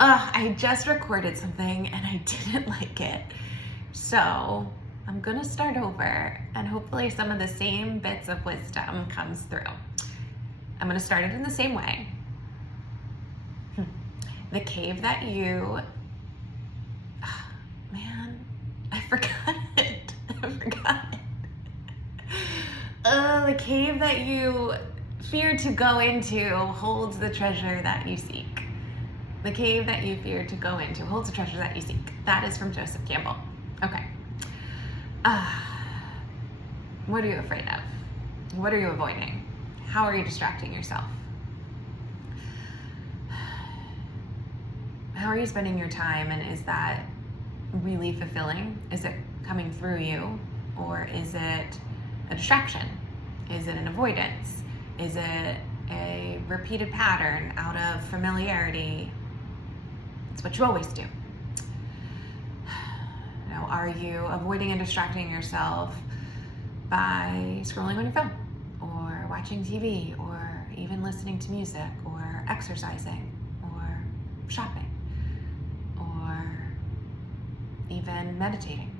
I just recorded something and I didn't like it. So I'm gonna start over and hopefully some of the same bits of wisdom comes through. I'm gonna start it in the same way. The cave that you, man, I forgot it. I forgot it. The cave that you fear to go into holds the treasure that you seek. The cave that you fear to go into holds the treasure that you seek. That is from Joseph Campbell. Okay. What are you afraid of? What are you avoiding? How are you distracting yourself? How are you spending your time, and is that really fulfilling? Is it coming through you, or is it a distraction? Is it an avoidance? Is it a repeated pattern out of familiarity? It's what you always do. Now, are you avoiding and distracting yourself by scrolling on your phone, or watching TV, or even listening to music, or exercising, or shopping, or even meditating,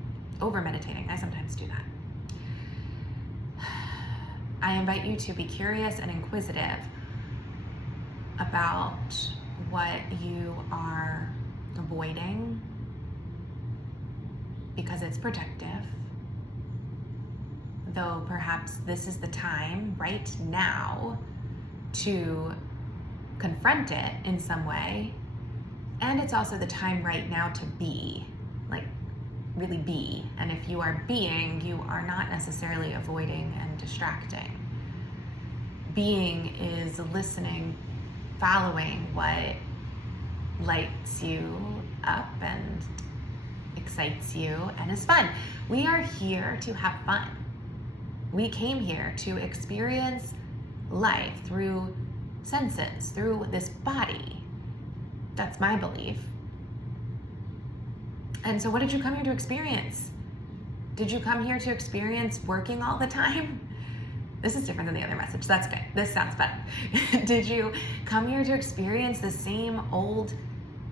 over meditating? I sometimes do that. I invite you to be curious and inquisitive about what you are avoiding, because it's protective. Though perhaps this is the time right now to confront it in some way. And it's also the time right now to be, like really be. And if you are being, you are not necessarily avoiding and distracting. Being is listening, following what lights you up and excites you and is fun. We are here to have fun. We came here to experience life through senses, through this body. That's my belief. And so what did you come here to experience? Did you come here to experience working all the time? This is different than the other message. That's good. This sounds better. Did you come here to experience the same old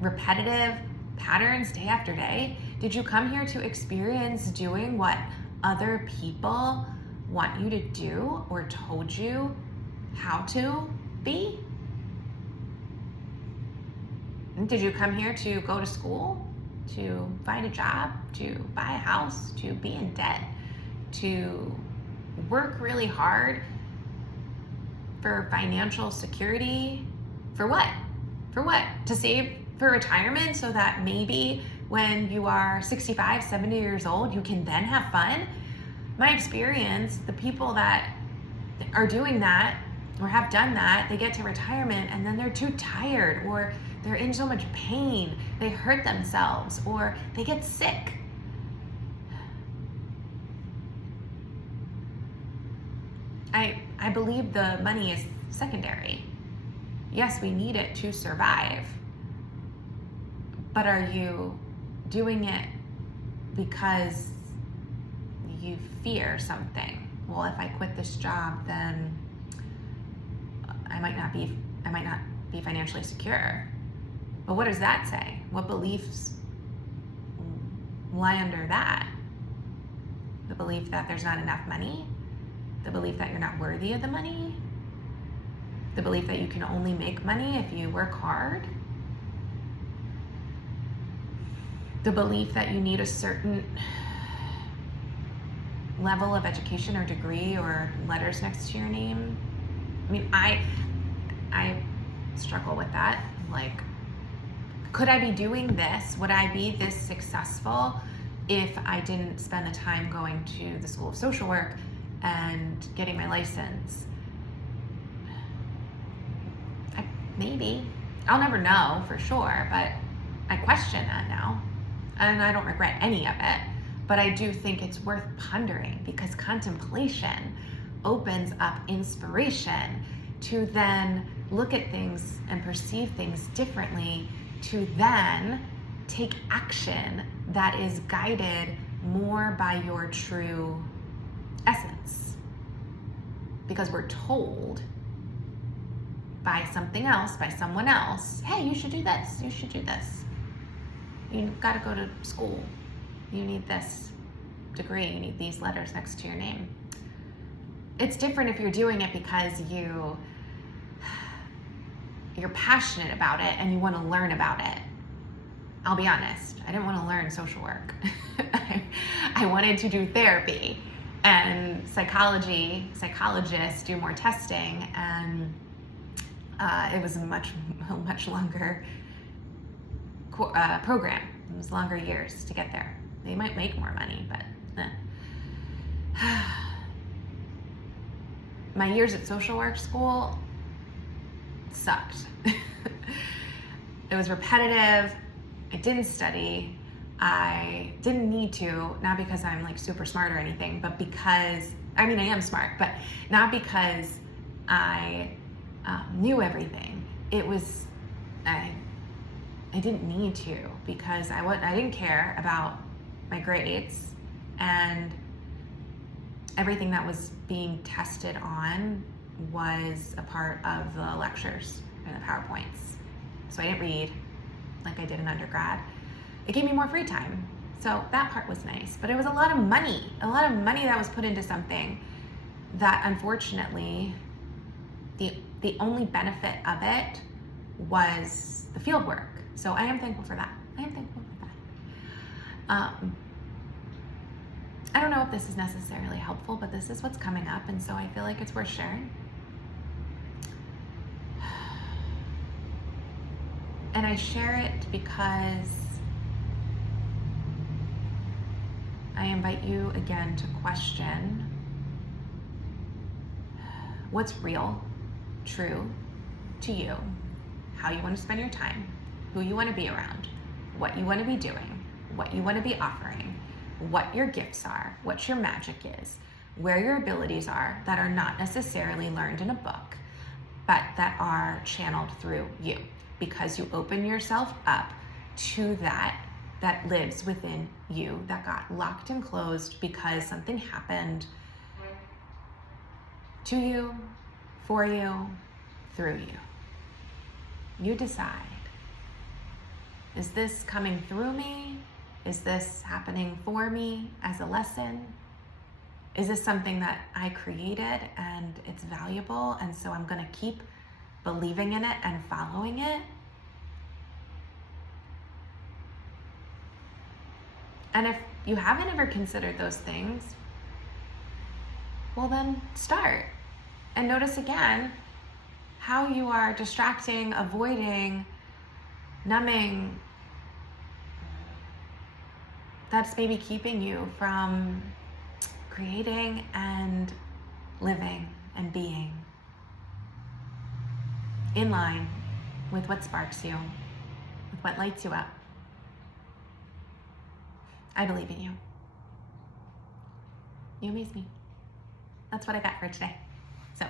repetitive patterns day after day? Did you come here to experience doing what other people want you to do or told you how to be? Did you come here to go to school, to find a job, to buy a house, to be in debt, to work really hard for financial security? For what? For what? To save for retirement so that maybe when you are 65, 70 years old, you can then have fun? My experience, the people that are doing that or have done that, they get to retirement and then they're too tired, or they're in so much pain, they hurt themselves, or they get sick. I believe the money is secondary. Yes, we need it to survive. But are you doing it because you fear something? Well, if I quit this job, then I might not be financially secure. But what does that say? What beliefs lie under that? The belief that there's not enough money? The belief that you're not worthy of the money? The belief that you can only make money if you work hard? The belief that you need a certain level of education or degree or letters next to your name? I mean, I struggle with that. Like, could I be doing this? Would I be this successful if I didn't spend the time going to the School of Social Work and getting my license? Maybe. I'll never know for sure, but I question that now. And I don't regret any of it, but I do think it's worth pondering, because contemplation opens up inspiration to then look at things and perceive things differently, to then take action that is guided more by your true essence. Because we're told by something else, by someone else. Hey, you should do this. You should do this. You got to go to school. You need this degree. You need these letters next to your name. It's different if you're doing it because you're passionate about it and you want to learn about it. I'll be honest, I didn't want to learn social work. I wanted to do therapy, and psychologists do more testing, and it was a much longer program. It was longer years to get there. They might make more money, but my years at social work school sucked. It was repetitive. I didn't study. I didn't need to, not because I'm like super smart or anything, but because, I am smart, but not because I knew everything. It was, I didn't need to, because I didn't care about my grades, and everything that was being tested on was a part of the lectures and the PowerPoints. So I didn't read like I did in undergrad. It gave me more free time. So that part was nice, but it was a lot of money that was put into something that, unfortunately, the only benefit of it was the field work. So I am thankful for that. I don't know if this is necessarily helpful, but this is what's coming up, and so I feel like it's worth sharing. And I share it because I invite you again to question what's real, true to you, how you want to spend your time, who you want to be around, what you want to be doing, what you want to be offering, what your gifts are, what your magic is, where your abilities are that are not necessarily learned in a book, but that are channeled through you, because you open yourself up to that lives within you, that got locked and closed because something happened to you, for you, through you. You decide. Is this coming through me? Is this happening for me as a lesson? Is this something that I created and it's valuable, and so I'm gonna keep believing in it and following it? And if you haven't ever considered those things, well then start. And notice again how you are distracting, avoiding, numbing, that's maybe keeping you from creating and living and being in line with what sparks you, with what lights you up. I believe in you. You amaze me. That's what I got for today. So